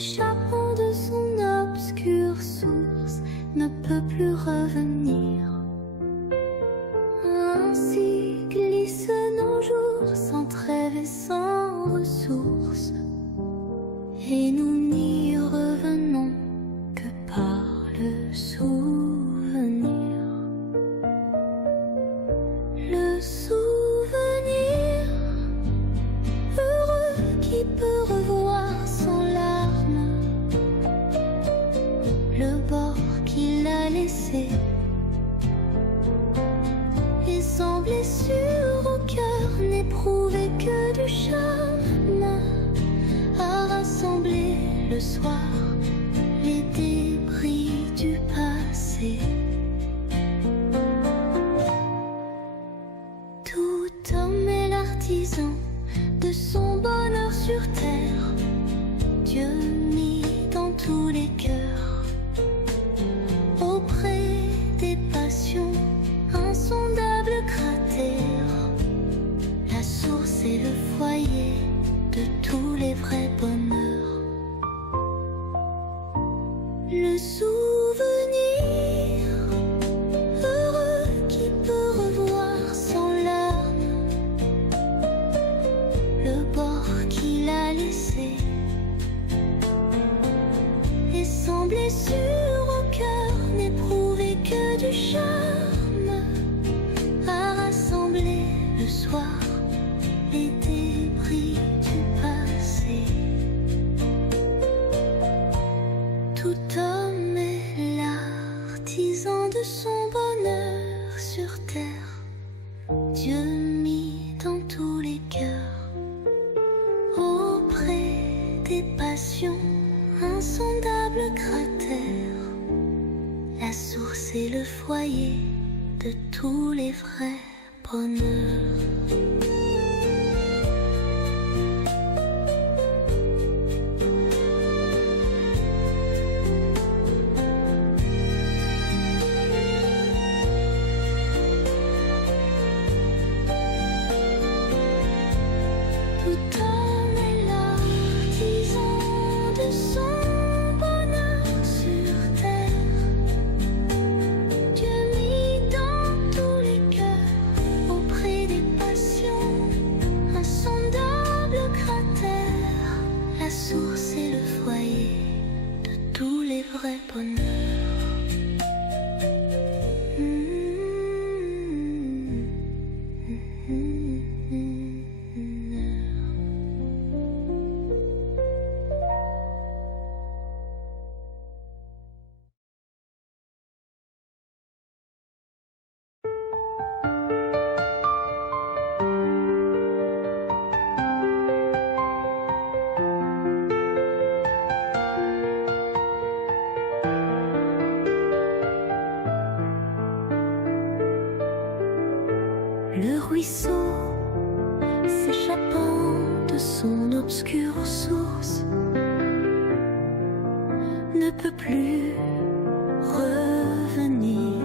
s'échappant de son obscure source, ne peut plus revenir. Ainsi glissent nos jours sans trêve et sans ressources, et nous n'y revenons que par le souvenir. Le souvenir heureux qui peut revoir sans larmes le bord qu'il a laissé, et sans blessure au cœur n'éprouver que du charme, à rassembler le soir les débris du passé. Tout homme est l'artisan de son bonheur sur terre, Dieu mis dans tous les cœurs, auprès des passions, insondable cratère. La source est le foyer de tous les vrais bonheurs. Le souvenir heureux qui peut revoir sans larmes le bord qu'il a laissé, et sans blessure au cœur n'éprouver que du charme, à rassembler le soir les débris du passé. Tout homme est l'artisan de son bonheur sur terre, Dieu mis dans tous les cœurs, auprès des passions, insondable cratère. La source est le foyer de tous les vrais bonheurs. Tout homme est l'artisan de son bonheur sur terre, Dieu mis dans tous les cœurs, auprès des passions, insondable cratère. La source est le foyer de tous les vrais bonheurs. Le ruisseau s'échappant de son obscure source ne peut plus revenir.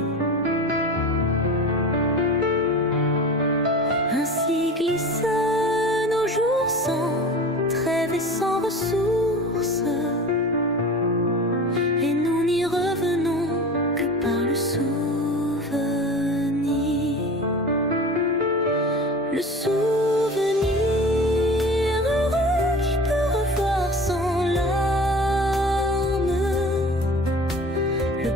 Ainsi glissent nos jours sans trêve et sans ressources, et nous n'y revenons que par le souvenir. Le souvenir heureux qui peut revoir sans larmes le